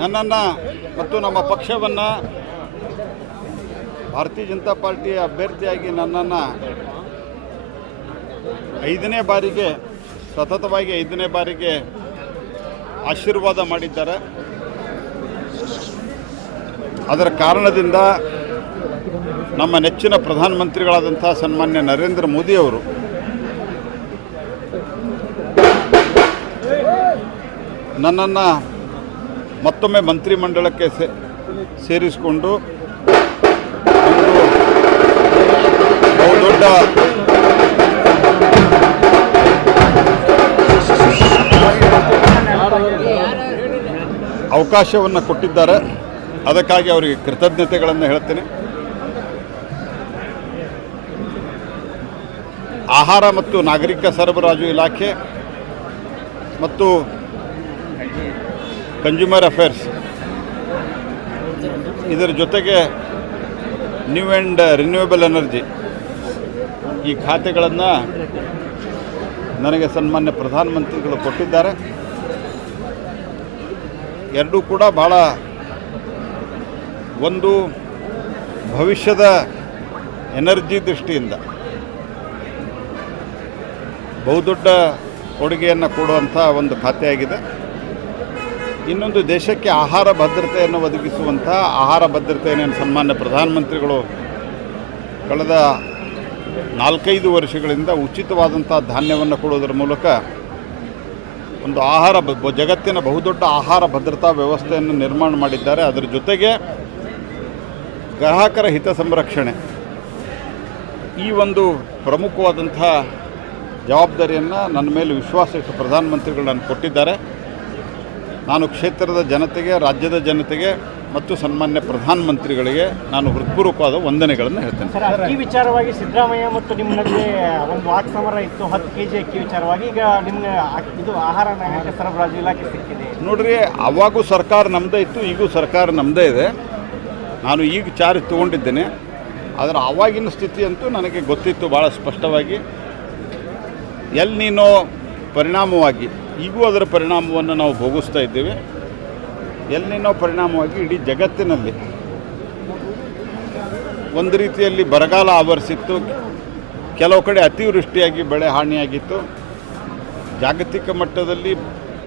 ನನ್ನನ್ನು ಮತ್ತು ನಮ್ಮ ಪಕ್ಷವನ್ನು ಭಾರತೀಯ ಜನತಾ ಪಾರ್ಟಿಯ ಅಭ್ಯರ್ಥಿಯಾಗಿ ನನ್ನನ್ನು ಐದನೇ ಬಾರಿಗೆ, ಸತತವಾಗಿ ಐದನೇ ಬಾರಿಗೆ ಆಶೀರ್ವಾದ ಮಾಡಿದ್ದಾರೆ. ಅದರ ಕಾರಣದಿಂದ ನಮ್ಮ ನೆಚ್ಚಿನ ಪ್ರಧಾನಮಂತ್ರಿಗಳಾದಂಥ ಸನ್ಮಾನ್ಯ ನರೇಂದ್ರ ಮೋದಿಯವರು ನನ್ನನ್ನು ಮತ್ತೊಮ್ಮೆ ಮಂತ್ರಿಮಂಡಲಕ್ಕೆ ಸೇರಿಸಿಕೊಂಡು ಬಹುದೊಡ್ಡ ಅವಕಾಶವನ್ನು ಕೊಟ್ಟಿದ್ದಾರೆ. ಅದಕ್ಕಾಗಿ ಅವರಿಗೆ ಕೃತಜ್ಞತೆಗಳನ್ನು ಹೇಳ್ತೇನೆ. ಆಹಾರ ಮತ್ತು ನಾಗರಿಕ ಸರಬರಾಜು ಇಲಾಖೆ ಮತ್ತು ಕನ್ಸ್ಯೂಮರ್ ಅಫೇರ್ಸ್ ಇದರ ಜೊತೆಗೆ ನ್ಯೂ ಆ್ಯಂಡ್ ರಿನ್ಯೂಯಬಲ್ ಎನರ್ಜಿ ಈ ಖಾತೆಗಳನ್ನು ನನಗೆ ಸನ್ಮಾನ್ಯ ಪ್ರಧಾನಮಂತ್ರಿಗಳು ಕೊಟ್ಟಿದ್ದಾರೆ. ಎರಡೂ ಕೂಡ ಭಾಳ ಒಂದು ಭವಿಷ್ಯದ ಎನರ್ಜಿ ದೃಷ್ಟಿಯಿಂದ ಬಹುದೊಡ್ಡ ಕೊಡುಗೆಯನ್ನು ಕೊಡುವಂಥ ಒಂದು ಖಾತೆಯಾಗಿದೆ. ಇನ್ನೊಂದು ದೇಶಕ್ಕೆ ಆಹಾರ ಭದ್ರತೆಯನ್ನು ಒದಗಿಸುವಂಥ ಆಹಾರ ಭದ್ರತೆಯನ್ನು ಸನ್ಮಾನ್ಯ ಪ್ರಧಾನಮಂತ್ರಿಗಳು ಕಳೆದ ನಾಲ್ಕೈದು ವರ್ಷಗಳಿಂದ ಉಚಿತವಾದಂಥ ಧಾನ್ಯವನ್ನು ಕೊಡೋದ್ರ ಮೂಲಕ ಒಂದು ಆಹಾರ ಜಗತ್ತಿನ ಬಹುದೊಡ್ಡ ಆಹಾರ ಭದ್ರತಾ ವ್ಯವಸ್ಥೆಯನ್ನು ನಿರ್ಮಾಣ ಮಾಡಿದ್ದಾರೆ. ಅದರ ಜೊತೆಗೆ ಗ್ರಾಹಕರ ಹಿತ ಸಂರಕ್ಷಣೆ. ಈ ಒಂದು ಪ್ರಮುಖವಾದಂಥ ಜವಾಬ್ದಾರಿಯನ್ನು ನನ್ನ ಮೇಲೆ ವಿಶ್ವಾಸ ಪ್ರಧಾನಮಂತ್ರಿಗಳು ನನಗೆ ಕೊಟ್ಟಿದ್ದಾರೆ. ನಾನು ಕ್ಷೇತ್ರದ ಜನತೆಗೆ ರಾಜ್ಯದ ಜನತೆಗೆ ಮತ್ತು ಸನ್ಮಾನ್ಯ ಪ್ರಧಾನಮಂತ್ರಿಗಳಿಗೆ ನಾನು ಹೃತ್ಪೂರ್ವಕವಾದ ವಂದನೆಗಳನ್ನು ಹೇಳ್ತೇನೆ. ಈ ಅಕ್ಕಿ ವಿಚಾರವಾಗಿ ಸಿದ್ದರಾಮಯ್ಯ ಮತ್ತು ನಿಮ್ಮ ನಡುವೆ ಒಂದು ವಾಕ್ ಸಮರ ಇತ್ತು ಹತ್ತು ಕೆ ಜಿ ಅಕ್ಕಿ ವಿಚಾರವಾಗಿ. ಈಗ ನಿಮ್ಗೆ ಇದು ಆಹಾರ ನಾಗರಿಕ ಸರಬರಾಜು ಇಲಾಖೆ ಸಿಕ್ಕಿದೆ. ನೋಡ್ರಿ ಅವಾಗೂ ಸರ್ಕಾರ ನಮ್ಮದೇ ಇತ್ತು ಈಗೂ ಸರ್ಕಾರ ನಮ್ಮದೇ ಇದೆ. ನಾನು ಈಗ ಚಾರ್ಜ್ ತೊಗೊಂಡಿದ್ದೇನೆ. ಅದರ ಆವಾಗಿನ ಸ್ಥಿತಿ ಅಂತೂ ನನಗೆ ಗೊತ್ತಿತ್ತು ಭಾಳ ಸ್ಪಷ್ಟವಾಗಿ. ಎಲ್ಲಿ ನೀನೋ ಪರಿಣಾಮವಾಗಿ ಈಗೂ ಅದರ ಪರಿಣಾಮವನ್ನು ನಾವು ಭೋಗಿಸ್ತಾ ಇದ್ದೇವೆ. ಎಲ್ಲಿ ನೀನೋ ಪರಿಣಾಮವಾಗಿ ಇಡೀ ಜಗತ್ತಿನಲ್ಲಿ. ಒಂದು ರೀತಿಯಲ್ಲಿ ಬರಗಾಲ ಆವರಿಸಿತ್ತು. ಕೆಲವು ಕಡೆ ಅತಿವೃಷ್ಟಿಯಾಗಿ, ಬೆಳೆ ಹಾನಿಯಾಗಿತ್ತು. ಜಾಗತಿಕ ಮಟ್ಟದಲ್ಲಿ